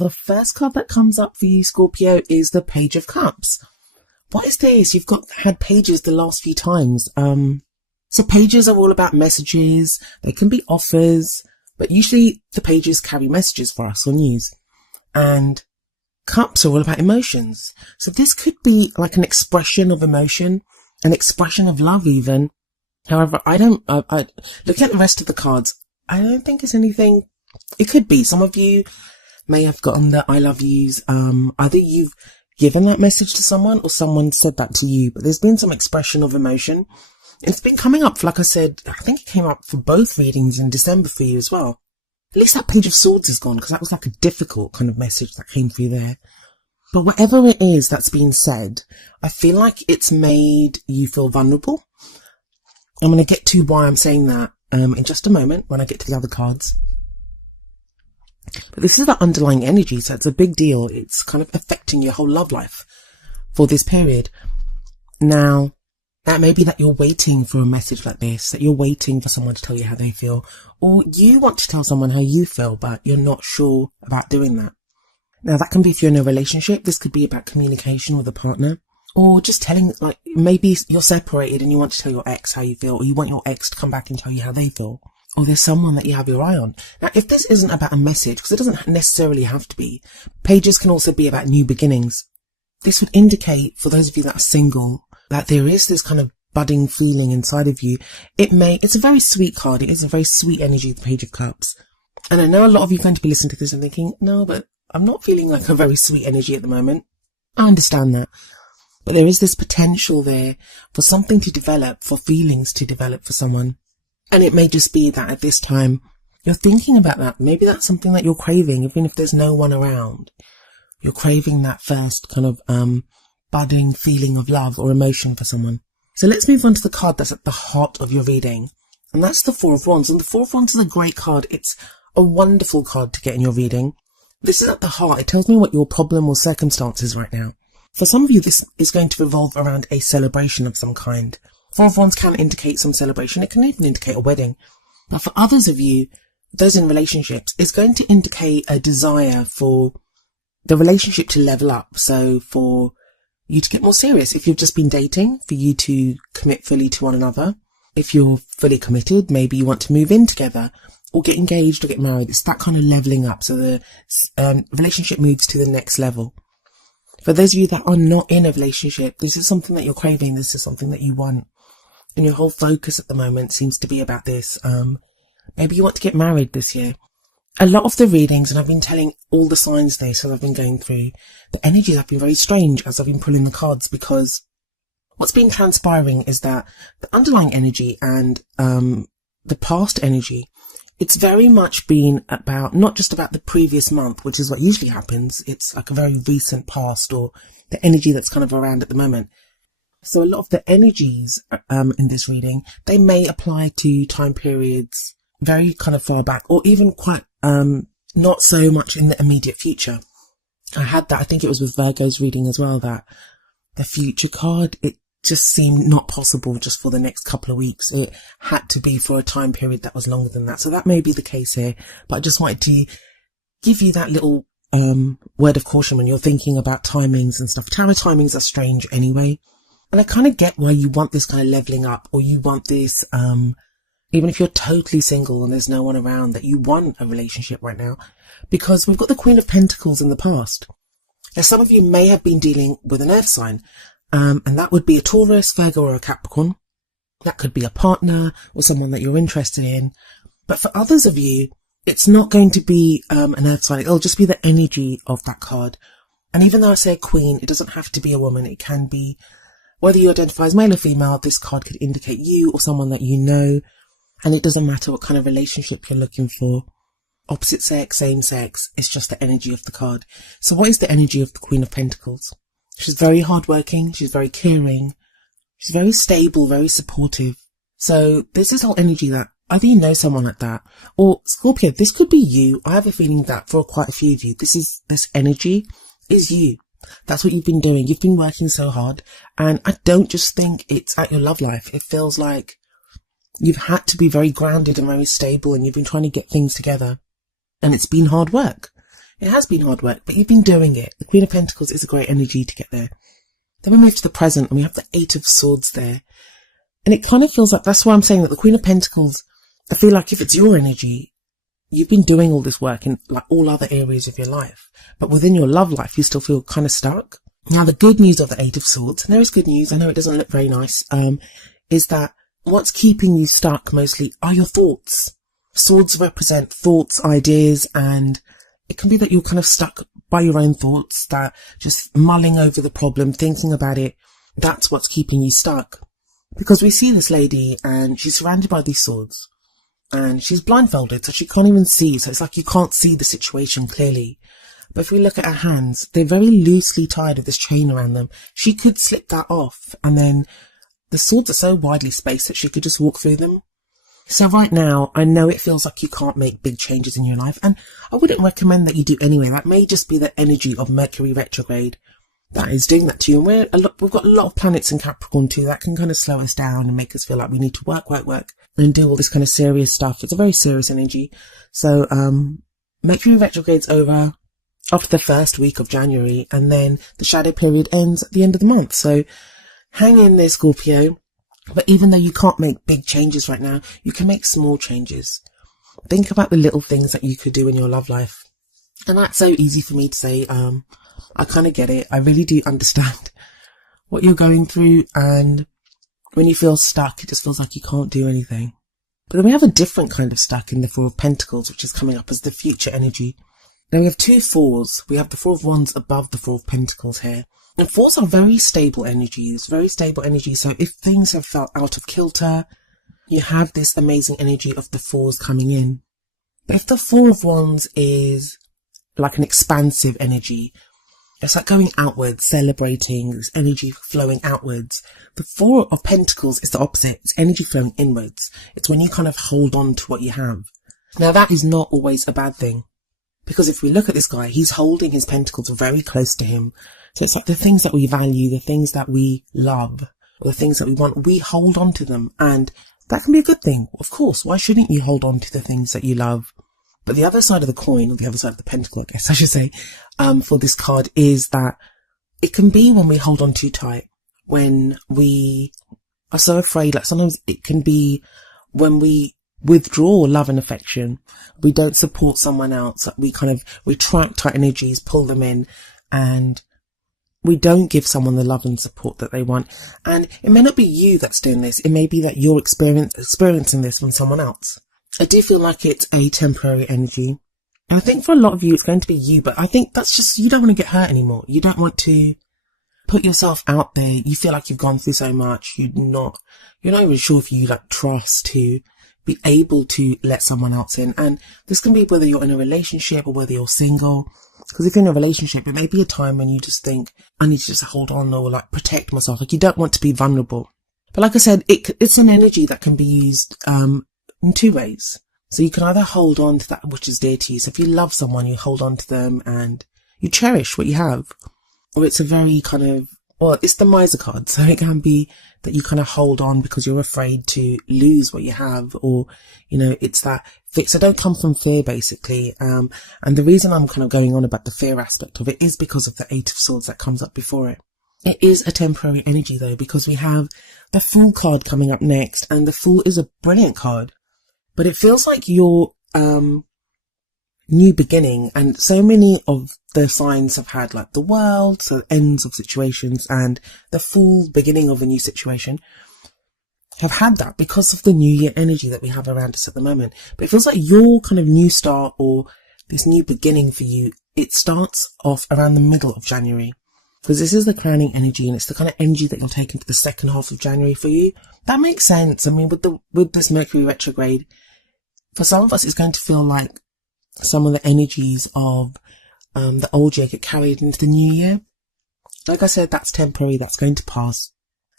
The first card that comes up for you, Scorpio, is the Page of Cups. What is this? You've had pages the last few times. So pages are all about messages. They can be offers, but usually the pages carry messages for us or news. And cups are all about emotions. So this could be like an expression of emotion, an expression of love even. However, I looking at the rest of the cards, I don't think it's anything. It could be. Some of you may have gotten the I love yous. Either you've given that message to someone or someone said that to you, but there's been some expression of emotion. It's been coming up, like I said, I think it came up for both readings in December for you as well. At least that Page of Swords is gone, because that was like a difficult kind of message that came through there. But whatever it is that's been said, I feel like it's made you feel vulnerable. I'm going to get to why I'm saying that in just a moment when I get to the other cards. But this is the underlying energy, so it's a big deal. It's kind of affecting your whole love life for this period. Now, that may be that you're waiting for a message like this, that you're waiting for someone to tell you how they feel, or you want to tell someone how you feel, but you're not sure about doing that. Now, that can be if you're in a relationship. This could be about communication with a partner, or just telling, like, maybe you're separated and you want to tell your ex how you feel, or you want your ex to come back and tell you how they feel. Or there's someone that you have your eye on. Now, if this isn't about a message, because it doesn't necessarily have to be, pages can also be about new beginnings. This would indicate, for those of you that are single, that there is this kind of budding feeling inside of you. It's a very sweet card. It is a very sweet energy, the Page of Cups. And I know a lot of you are going to be listening to this and thinking, no, but I'm not feeling like a very sweet energy at the moment. I understand that. But there is this potential there for something to develop, for feelings to develop for someone. And it may just be that at this time, you're thinking about that. Maybe that's something that you're craving, even if there's no one around. You're craving that first kind of budding feeling of love or emotion for someone. So let's move on to the card that's at the heart of your reading. And that's the Four of Wands. And the Four of Wands is a great card. It's a wonderful card to get in your reading. This is at the heart. It tells me what your problem or circumstance is right now. For some of you, this is going to revolve around a celebration of some kind. Four of Wands can indicate some celebration. It can even indicate a wedding. But for others of you, those in relationships, it's going to indicate a desire for the relationship to level up. So for you to get more serious. If you've just been dating, for you to commit fully to one another. If you're fully committed, maybe you want to move in together or get engaged or get married. It's that kind of leveling up. So the relationship moves to the next level. For those of you that are not in a relationship, this is something that you're craving. This is something that you want. And your whole focus at the moment seems to be about this. Maybe you want to get married this year. A lot of the readings, and I've been telling all the signs this as I've been going through, the energies have been very strange as I've been pulling the cards, because what's been transpiring is that the underlying energy and the past energy, it's very much been about, not just about the previous month, which is what usually happens. It's like a very recent past, or the energy that's kind of around at the moment. So a lot of the energies in this reading, they may apply to time periods very kind of far back, or even quite not so much in the immediate future. I had that, I think it was with Virgo's reading as well, that the future card, it just seemed not possible just for the next couple of weeks. It had to be for a time period that was longer than that. So that may be the case here, but I just wanted to give you that little word of caution when you're thinking about timings and stuff. Tarot timings are strange anyway. And I kind of get why you want this kind of leveling up, or you want this, even if you're totally single and there's no one around, that you want a relationship right now, because we've got the Queen of Pentacles in the past. Now, some of you may have been dealing with an earth sign, and that would be a Taurus, Virgo, or a Capricorn. That could be a partner or someone that you're interested in. But for others of you, it's not going to be an earth sign. It'll just be the energy of that card. And even though I say a queen, it doesn't have to be a woman. It can be, whether you identify as male or female, this card could indicate you or someone that you know. And it doesn't matter what kind of relationship you're looking for. Opposite sex, same sex. It's just the energy of the card. So what is the energy of the Queen of Pentacles? She's very hardworking. She's very caring. She's very stable, very supportive. So this is whole energy that either you know someone like that, or Scorpio, this could be you. I have a feeling that for quite a few of you, this energy is you. That's what you've been doing. You've been working so hard. And I don't just think it's at your love life. It feels like you've had to be very grounded and very stable, and you've been trying to get things together. And it's been hard work. It has been hard work, but you've been doing it. The Queen of Pentacles is a great energy to get there. Then we move to the present and we have the Eight of Swords there. And it kind of feels like, that's why I'm saying that the Queen of Pentacles, I feel like if it's your energy, you've been doing all this work in like all other areas of your life. But within your love life, you still feel kind of stuck. Now, the good news of the Eight of Swords, and there is good news, I know it doesn't look very nice, is that what's keeping you stuck mostly are your thoughts. Swords represent thoughts, ideas, and it can be that you're kind of stuck by your own thoughts, that just mulling over the problem, thinking about it, that's what's keeping you stuck. Because we see this lady and she's surrounded by these swords and she's blindfolded, so she can't even see. So it's like you can't see the situation clearly. But if we look at her hands, they're very loosely tied with this chain around them. She could slip that off, and then the swords are so widely spaced that she could just walk through them. So right now, I know it feels like you can't make big changes in your life, and I wouldn't recommend that you do anyway. That may just be the energy of Mercury retrograde that is doing that to you. And we've got a lot of planets in Capricorn too. That can kind of slow us down and make us feel like we need to work, and do all this kind of serious stuff. It's a very serious energy. So Mercury retrograde's over after the first week of January, and then the shadow period ends at the end of the month. So hang in there, Scorpio. But even though you can't make big changes right now, you can make small changes. Think about the little things that you could do in your love life. And that's so easy for me to say. I kind of get it. I really do understand what you're going through. And when you feel stuck, it just feels like you can't do anything. But then we have a different kind of stuck in the Four of Pentacles, which is coming up as the future energy. Now we have two fours. We have the Four of Wands above the Four of Pentacles here. And fours are very stable energies, So if things have felt out of kilter, you have this amazing energy of the fours coming in. But if the Four of Wands is like an expansive energy, it's like going outwards, celebrating, this energy flowing outwards. The Four of Pentacles is the opposite. It's energy flowing inwards. It's when you kind of hold on to what you have. Now that is not always a bad thing. Because if we look at this guy, he's holding his pentacles very close to him. So it's like the things that we value, the things that we love, or the things that we want, we hold on to them. And that can be a good thing. Of course, why shouldn't you hold on to the things that you love? But the other side of the coin, or the other side of the pentacle, I guess I should say, for this card is that it can be when we hold on too tight, when we are so afraid. Like sometimes it can be when we withdraw love and affection. We don't support someone else. We kind of retract our energies, pull them in, and we don't give someone the love and support that they want. And it may not be you that's doing this. It may be that you're experiencing this from someone else. I do feel like it's a temporary energy. And I think for a lot of you, it's going to be you, but I think that's just, you don't want to get hurt anymore. You don't want to put yourself out there. You feel like you've gone through so much. You're not even sure if you like trust to be able to let someone else in. And this can be whether you're in a relationship or whether you're single. Because if you're in a relationship, it may be a time when you just think, I need to just hold on or like protect myself. Like you don't want to be vulnerable. But like I said, it's an energy that can be used in two ways. So you can either hold on to that which is dear to you. So if you love someone, you hold on to them and you cherish what you have. Or it's a very kind of, well, it's the miser card. So it can be that you kind of hold on because you're afraid to lose what you have, or, you know, it's that so don't come from fear, basically. And the reason I'm kind of going on about the fear aspect of it is because of the Eight of Swords that comes up before it. It is a temporary energy though, because we have the Fool card coming up next, and the Fool is a brilliant card, but it feels like your new beginning. And so many of the signs have had like the World, so ends of situations, and the Fool, beginning of a new situation, have had that because of the New Year energy that we have around us at the moment. But it feels like your kind of new start or this new beginning for you, it starts off around the middle of January. Because this is the crowning energy, and it's the kind of energy that you'll take into the second half of January for you. That makes sense. I mean, with this Mercury retrograde, for some of us, it's going to feel like some of the energies of the old year get carried into the new year. Like I said, that's temporary. That's going to pass.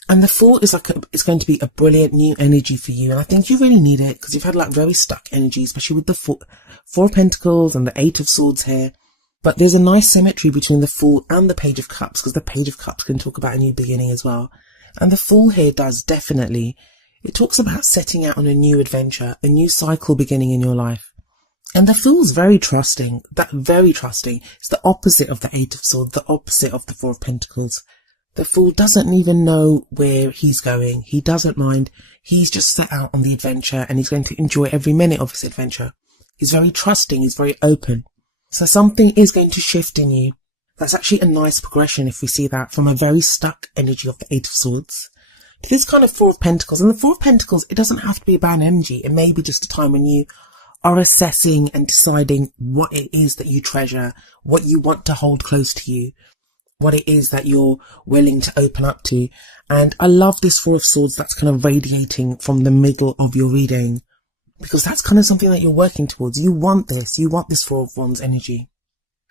And the Fool is like it's going to be a brilliant new energy for you. And I think you really need it because you've had like very stuck energy, especially with the Four of Pentacles and the Eight of Swords here. But there's a nice symmetry between the Fool and the Page of Cups, because the Page of Cups can talk about a new beginning as well. And the Fool here does definitely. It talks about setting out on a new adventure, a new cycle beginning in your life. And the Fool's very trusting, very trusting. It's the opposite of the Eight of Swords, the opposite of the Four of Pentacles. The Fool doesn't even know where he's going. He doesn't mind. He's just set out on the adventure and he's going to enjoy every minute of his adventure. He's very trusting. He's very open. So something is going to shift in you. That's actually a nice progression if we see that from a very stuck energy of the Eight of Swords to this kind of Four of Pentacles. And the Four of Pentacles, it doesn't have to be a bad energy. It may be just a time when you are assessing and deciding what it is that you treasure, what you want to hold close to you, what it is that you're willing to open up to. And I love this Four of Swords that's kind of radiating from the middle of your reading, because that's kind of something that you're working towards. You want this Four of Wands energy.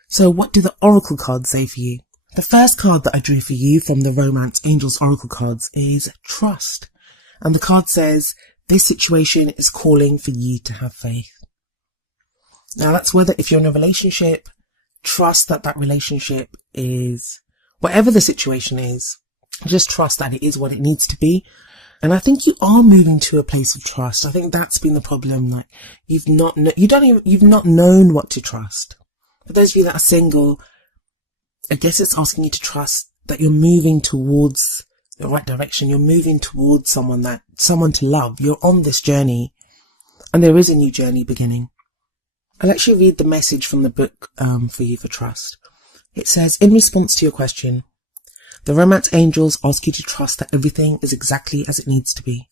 So what do the Oracle cards say for you? The first card that I drew for you from the Romance Angels Oracle cards is Trust. And the card says, this situation is calling for you to have faith. Now that's whether if you're in a relationship, trust that that relationship is, whatever the situation is, just trust that it is what it needs to be. And I think you are moving to a place of trust. I think that's been the problem. Like you've not known what to trust. For those of you that are single, I guess it's asking you to trust that you're moving towards the right direction. You're moving towards someone to love. You're on this journey and there is a new journey beginning. I'll actually read the message from the book for you for trust. It says, in response to your question, the Romance Angels ask you to trust that everything is exactly as it needs to be.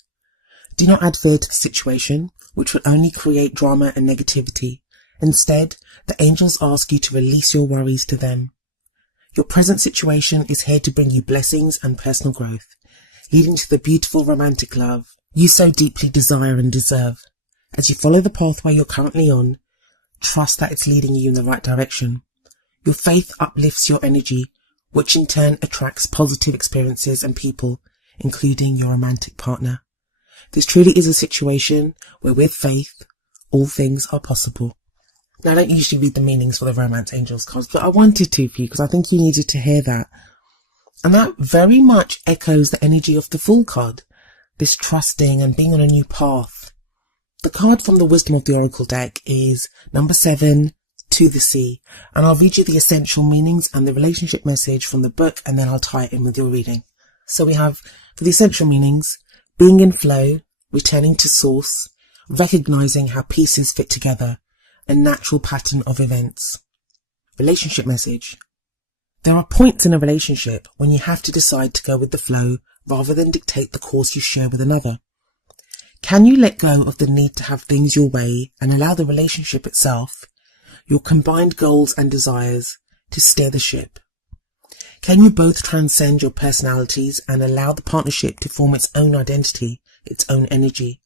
Do not add fear to the situation, which will only create drama and negativity. Instead, the angels ask you to release your worries to them. Your present situation is here to bring you blessings and personal growth, leading to the beautiful romantic love you so deeply desire and deserve. As you follow the pathway you're currently on, trust that it's leading you in the right direction. Your faith uplifts your energy, which in turn attracts positive experiences and people, including your romantic partner. This truly is a situation where with faith, all things are possible. Now I don't usually read the meanings for the Romance Angels cards, but I wanted to for you because I think you needed to hear that. And that very much echoes the energy of the Fool card, this trusting and being on a new path. The card from the Wisdom of the Oracle deck is number 7, To the Sea, and I'll read you the essential meanings and the relationship message from the book, and then I'll tie it in with your reading. So we have, for the essential meanings, being in flow, returning to source, recognizing how pieces fit together, a natural pattern of events. Relationship message. There are points in a relationship when you have to decide to go with the flow rather than dictate the course you share with another. Can you let go of the need to have things your way and allow the relationship itself, your combined goals and desires, to steer the ship? Can you both transcend your personalities and allow the partnership to form its own identity, its own energy?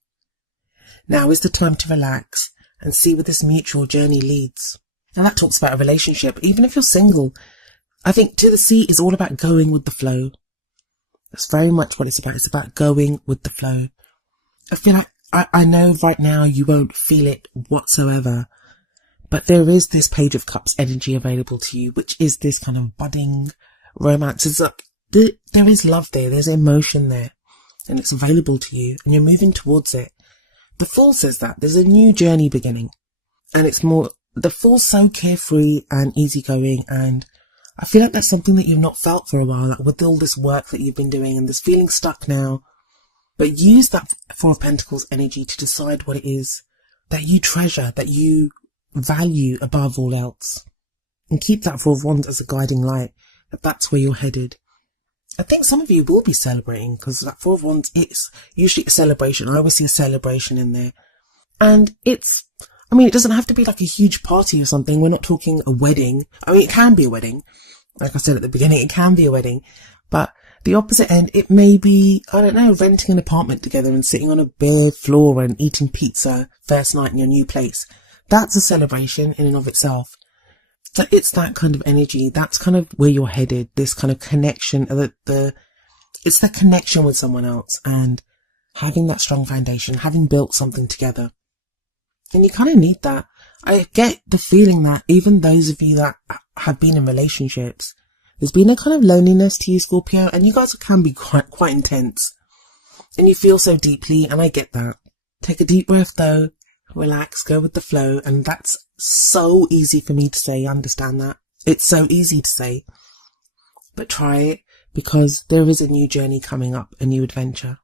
Now is the time to relax and see where this mutual journey leads. And that talks about a relationship. Even if you're single, I think To the Sea is all about going with the flow. That's very much what it's about. It's about going with the flow. I feel like, I know right now you won't feel it whatsoever, but there is this Page of Cups energy available to you, which is this kind of budding romance. It's like, there is love there, there's emotion there, and it's available to you, and you're moving towards it. The Fool says that there's a new journey beginning, and it's more, the Fool's so carefree and easygoing, and I feel like that's something that you've not felt for a while, like with all this work that you've been doing and this feeling stuck now. But use that Four of Pentacles energy to decide what it is that you treasure, that you value above all else. And keep that Four of Wands as a guiding light, that that's where you're headed. I think some of you will be celebrating, because that Four of Wands, it's usually a celebration. I always see a celebration in there. And it doesn't have to be like a huge party or something. We're not talking a wedding. I mean, it can be a wedding. Like I said at the beginning, it can be a wedding. But the opposite end, it may be, I don't know, renting an apartment together and sitting on a bare floor and eating pizza first night in your new place. That's a celebration in and of itself. So it's that kind of energy. That's kind of where you're headed. This kind of connection, it's the connection with someone else and having that strong foundation, having built something together. And you kind of need that. I get the feeling that even those of you that have been in relationships, there's been a kind of loneliness to you, Scorpio, and you guys can be quite intense. And you feel so deeply, and I get that. Take a deep breath though. relax, go with the flow. And that's so easy for me to say. Understand that. It's so easy to say, but try it, because there is a new journey coming up, a new adventure.